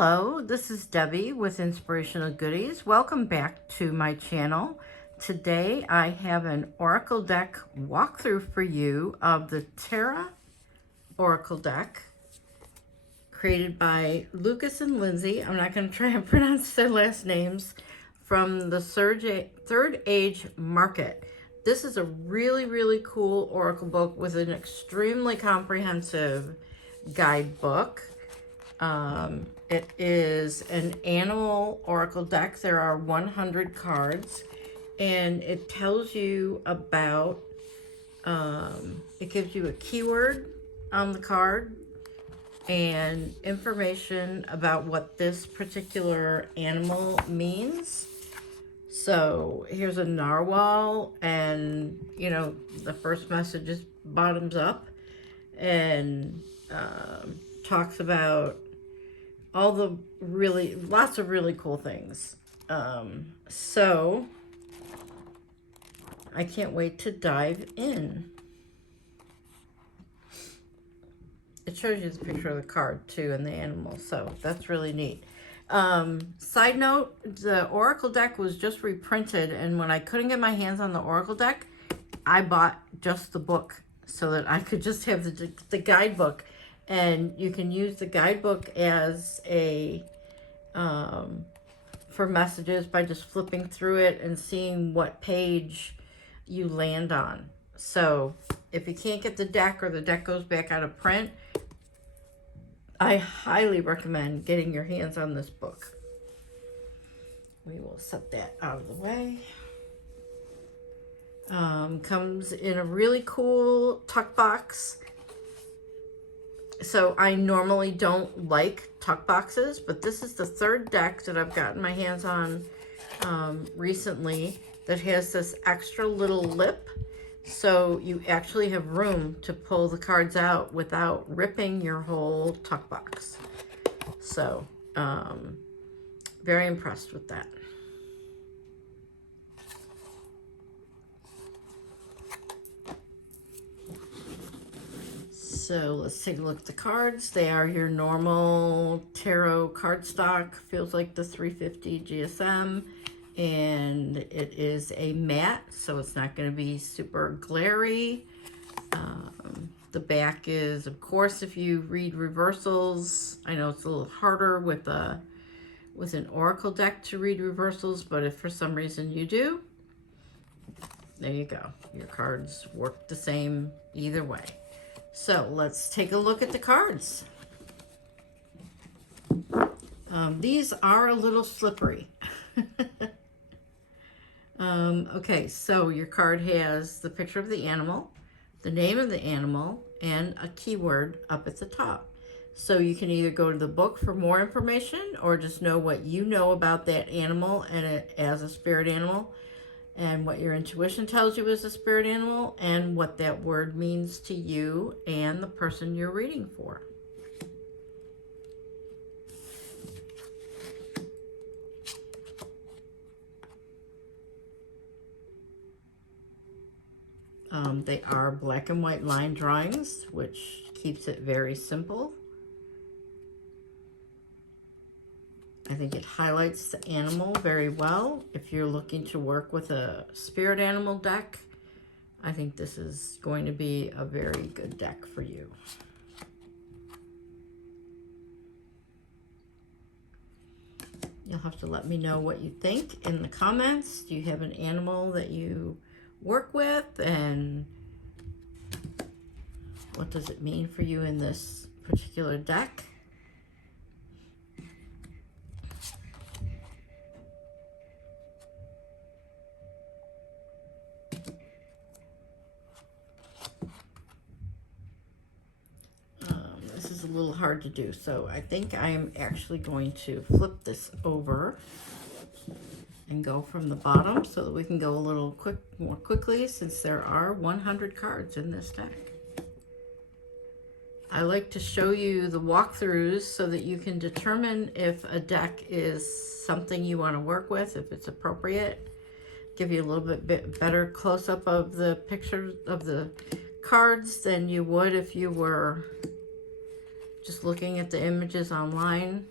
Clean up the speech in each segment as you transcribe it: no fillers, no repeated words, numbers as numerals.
Hello, this is Debbie with Inspirational Goodies. Welcome back to my channel. Today I have an Oracle deck walkthrough for you of the Terra Oracle deck created by Lucas and Lindsey. I'm not going to try and pronounce their last names, from the Third Age Market. This is a really cool Oracle book with an extremely comprehensive guidebook. It is an animal oracle deck. There are 100 cards, and it tells you about, it gives you a keyword on the card and information about what this particular animal means. So here's a narwhal, and you know, the first message is bottoms up, and talks about all the lots of really cool things. So I can't wait to dive in. It shows you the picture of the card too and the animal, so that's really neat. Side note, the Oracle deck was just reprinted, and when I couldn't get my hands on the Oracle deck, I bought just the book so that I could just have the guidebook. And you can use the guidebook as a for messages by just flipping through it and seeing what page you land on. So if you can't get the deck, or the deck goes back out of print, I highly recommend getting your hands on this book. We will set that out of the way. Comes in a really cool tuck box. So I normally don't like tuck boxes, but this is the third deck that I've gotten my hands on recently that has this extra little lip. So you actually have room to pull the cards out without ripping your whole tuck box. So very impressed with that. So let's take a look at the cards. They are your normal tarot cardstock. Feels like the 350 GSM. And it is a matte, so it's not going to be super glary. The back is, of course, if you read reversals, I know it's a little harder with an Oracle deck to read reversals, but if for some reason you do, there you go. Your cards work the same either way. So let's take a look at the cards. These are a little slippery. Okay, so your card has the picture of the animal, the name of the animal, and a keyword up at the top. So you can either go to the book for more information, or just know what you know about that animal and it as a spirit animal, and what your intuition tells you is a spirit animal, and what that word means to you and the person you're reading for. They are black and white line drawings, which keeps it very simple. I think it highlights the animal very well. If you're looking to work with a spirit animal deck, I think this is going to be a very good deck for you. You'll have to let me know what you think in the comments. Do you have an animal that you work with, and what does it mean for you in this particular deck? This is a little hard to do, so I think I'm actually going to flip this over and go from the bottom so that we can go a little more quickly, since there are 100 cards in this deck. I like to show you the walkthroughs so that you can determine if a deck is something you want to work with, if it's appropriate. Give you a little bit better close-up of the pictures of the cards than you would if you were just looking at the images online.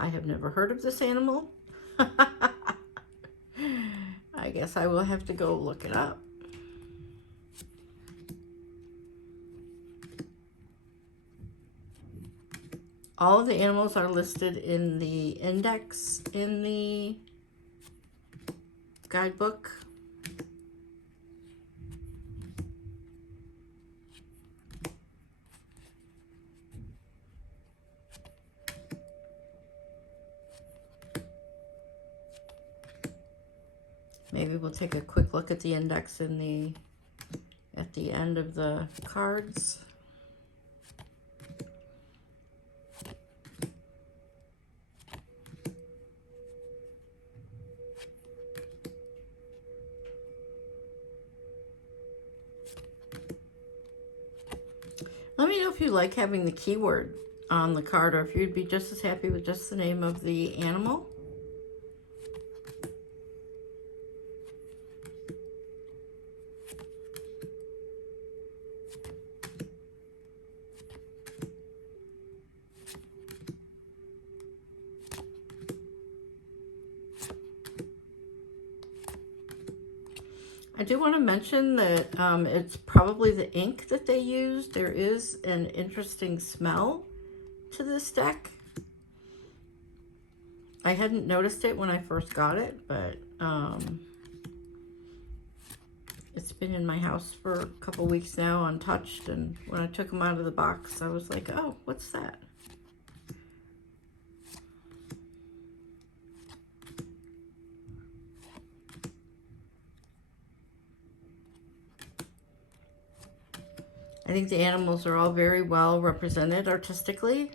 I have never heard of this animal. I guess I will have to go look it up. All of the animals are listed in the index in the guidebook. Maybe we'll take a quick look at the index in at the end of the cards. Let me know if you like having the keyword on the card, or if you'd be just as happy with just the name of the animal. I do want to mention that it's probably the ink that they use. There is an interesting smell to this deck. I hadn't noticed it when I first got it, but it's been in my house for a couple weeks now untouched, and when I took them out of the box, I was like, oh, what's that? I think the animals are all very well represented artistically.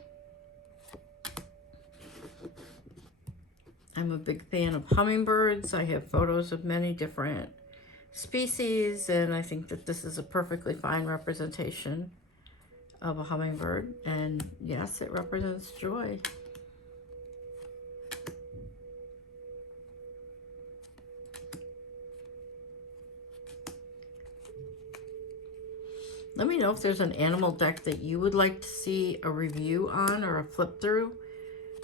I'm a big fan of hummingbirds. I have photos of many different species, and I think that this is a perfectly fine representation of a hummingbird. And yes, it represents joy. Let me know if there's an animal deck that you would like to see a review on or a flip through,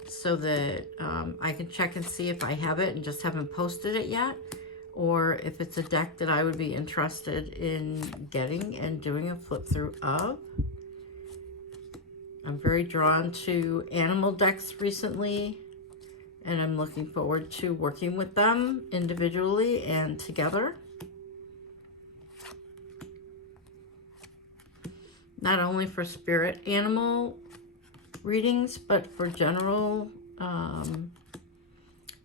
so that I can check and see if I have it and just haven't posted it yet, or if it's a deck that I would be interested in getting and doing a flip through of. I'm very drawn to animal decks recently, and I'm looking forward to working with them individually and together. Not only for spirit animal readings, but for general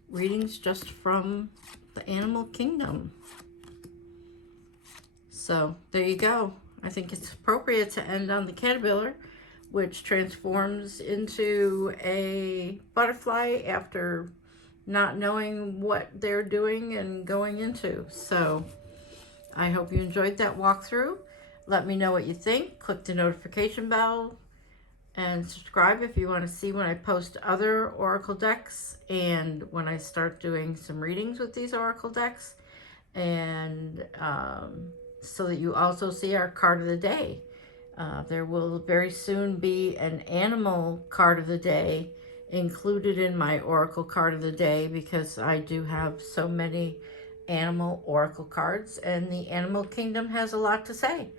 readings just from the animal kingdom. So there you go. I think it's appropriate to end on the caterpillar, which transforms into a butterfly after not knowing what they're doing and going into. So I hope you enjoyed that walkthrough. Let me know what you think. Click the notification bell and subscribe if you want to see when I post other oracle decks and when I start doing some readings with these oracle decks, and so that you also see our card of the day. There will very soon be an animal card of the day included in my oracle card of the day, because I do have so many animal oracle cards, and the animal kingdom has a lot to say.